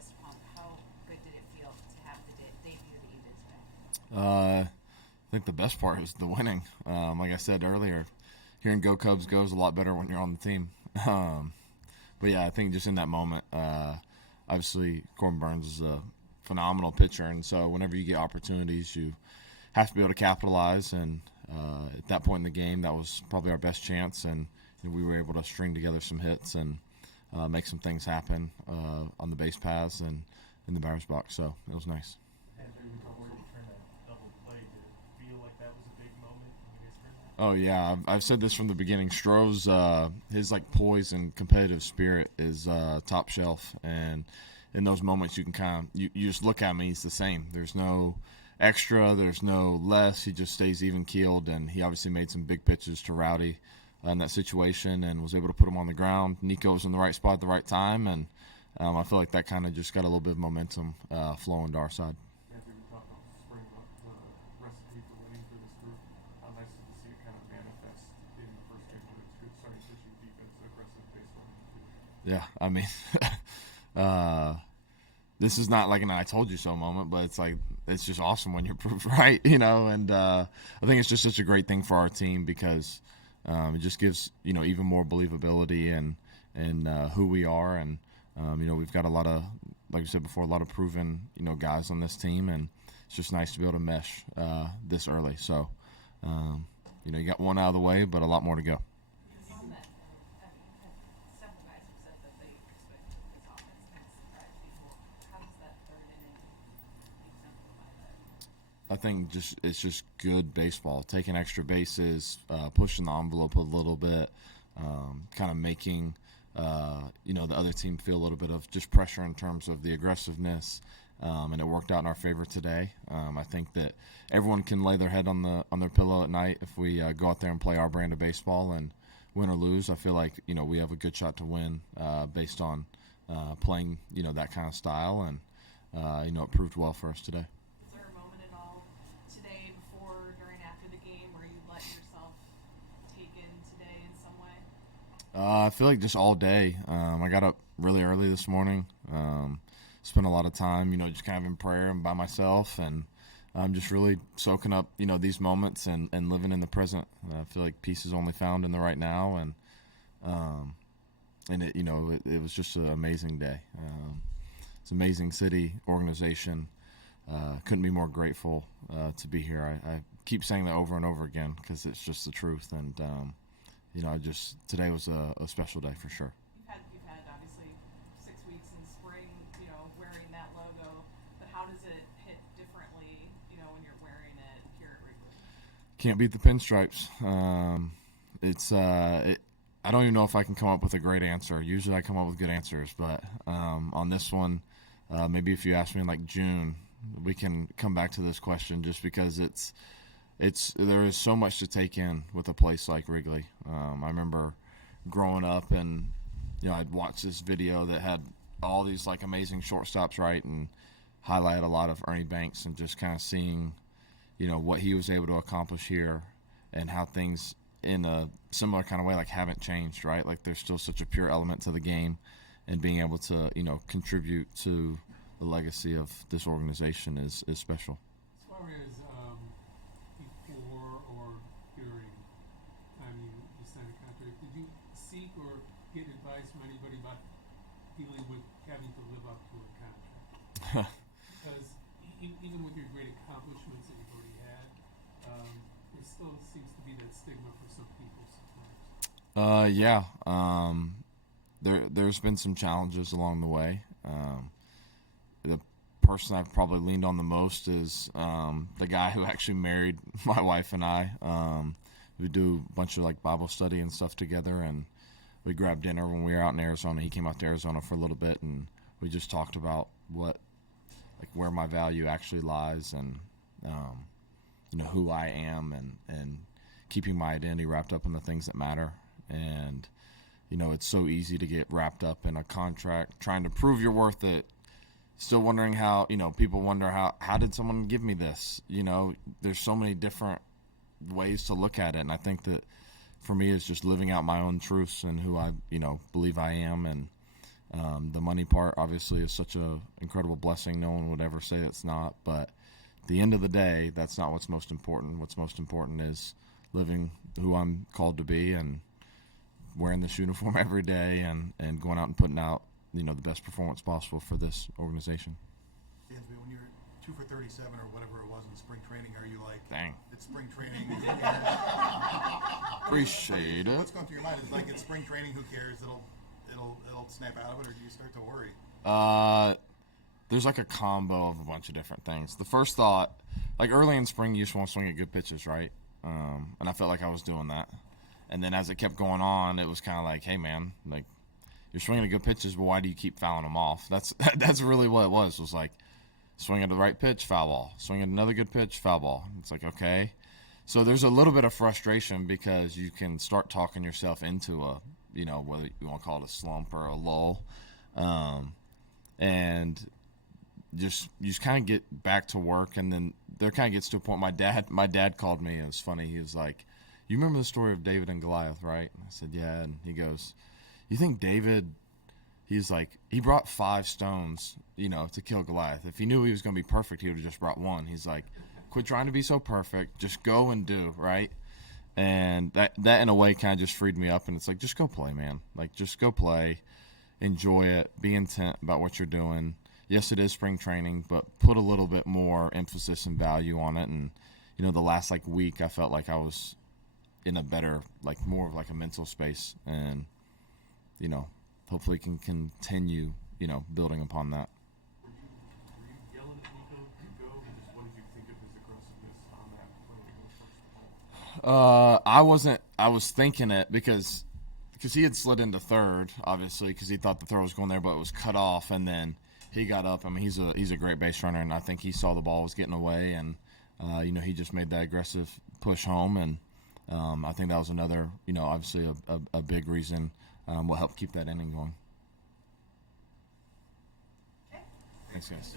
fist pump. How good did it feel to have the debut that you did today? I think the best part is the winning. Like I said earlier, hearing "Go Cubs" Go is a lot better when you're on the team. But yeah, I think just in that moment, obviously Corbin Burns is a phenomenal pitcher, and so whenever you get opportunities, you have to be able to capitalize. And at that point in the game, that was probably our best chance, and we were able to string together some hits and make some things happen on the base paths and in the batter's box. So it was nice. Oh yeah, I've said this from the beginning. Stroh's his like poise and competitive spirit is top shelf, and in those moments you can kind of you just look at him. He's the same. There's no extra. There's no less. He just stays even keeled, and he obviously made some big pitches to Rowdy in that situation and was able to put him on the ground. Nico was in the right spot at the right time, and I feel like that kind of just got a little bit of momentum flowing to our side. Yeah, I mean, this is not like an "I told you so" moment, but it's just awesome when you're proved right, And I think it's just such a great thing for our team because it just gives even more believability and who we are, and we've got a lot of, like I said before, a lot of proven guys on this team, and it's just nice to be able to mesh this early. So you got one out of the way, but a lot more to go. I think it's just good baseball, taking extra bases, pushing the envelope a little bit, kind of making the other team feel a little bit of just pressure in terms of the aggressiveness, and it worked out in our favor today. I think that everyone can lay their head on their pillow at night if we go out there and play our brand of baseball and win or lose. I feel like we have a good shot to win based on playing that kind of style, and it proved well for us today. I feel like just all day. I got up really early this morning. Spent a lot of time, just kind of in prayer and by myself, and I'm just really soaking up, these moments and living in the present. I feel like peace is only found in the right now, and it was just an amazing day. It's an amazing city, organization. Couldn't be more grateful to be here. I keep saying that over and over again because it's just the truth, and today was a special day for sure. You've had obviously 6 weeks in spring, wearing that logo, but how does it hit differently, when you're wearing it here at Wrigley? Can't beat the pinstripes. I don't even know if I can come up with a great answer. Usually I come up with good answers, but on this one, maybe if you ask me in like June, we can come back to this question just because there is so much to take in with a place like Wrigley. I remember growing up and I'd watch this video that had all these like amazing shortstops, right, and highlight a lot of Ernie Banks and just kind of seeing what he was able to accomplish here and how things in a similar kind of way like haven't changed, right? Like there's still such a pure element to the game, and being able to contribute to the legacy of this organization is special. As far as before or during time you signed a contract, did you seek or get advice from anybody about dealing with having to live up to a contract? Because even with your great accomplishments that you've already had, there still seems to be that stigma for some people sometimes. Yeah. There's been some challenges along the way. The person I've probably leaned on the most is the guy who actually married my wife and I. We do a bunch of like Bible study and stuff together, and we grabbed dinner when we were out in Arizona. He came out to Arizona for a little bit, and we just talked about where my value actually lies, and who I am, and keeping my identity wrapped up in the things that matter. And it's so easy to get wrapped up in a contract, trying to prove your worth. It still wondering how people wonder how did someone give me this. There's so many different ways to look at it, and I think that for me it's just living out my own truths and who I believe I am, and The money part obviously is such a incredible blessing. No one would ever say it's not, but at the end of the day, that's not what's most important. What's most important is living who I'm called to be and wearing this uniform every day and going out and putting out, the best performance possible for this organization. Dansby, when you're 2 for 37 or whatever it was in spring training, are you like, Dang. it's spring training, who cares? Appreciate it. What's going through your mind? It's like, it's spring training, who cares? It'll snap out of it, or do you start to worry? There's like a combo of a bunch of different things. The first thought, like early in spring, you just want to swing at good pitches, right? And I felt like I was doing that. And then as it kept going on, it was kind of like, hey, man, like, you're swinging at good pitches, but why do you keep fouling them off? That's really what it was. It was like, swing at the right pitch, foul ball. Swing at another good pitch, foul ball. It's like, okay. So there's a little bit of frustration because you can start talking yourself into a, whether you want to call it a slump or a lull. And you just kind of get back to work, and then there kind of gets to a point. My dad called me. It was funny. He was like, you remember the story of David and Goliath, right? I said, yeah. And he goes, you think David, he's like, he brought 5 stones, to kill Goliath. If he knew he was going to be perfect, he would have just brought 1. He's like, quit trying to be so perfect. Just go and do, right? And that in a way kind of just freed me up. And it's like, just go play, man. Like, just go play. Enjoy it. Be intent about what you're doing. Yes, it is spring training, but put a little bit more emphasis and value on it. And, the last, week, I felt like I was in a better, more of a mental space. And, hopefully can continue, building upon that. Were you yelling at Nico to go? Just what did you think of his aggressiveness on that play? I wasn't. I was thinking it because he had slid into third, obviously, because he thought the throw was going there, but it was cut off, and then he got up. I mean, he's a great base runner, and I think he saw the ball was getting away, and he just made that aggressive push home, and I think that was another, obviously a big reason will help keep that inning going. Okay. Thanks, guys.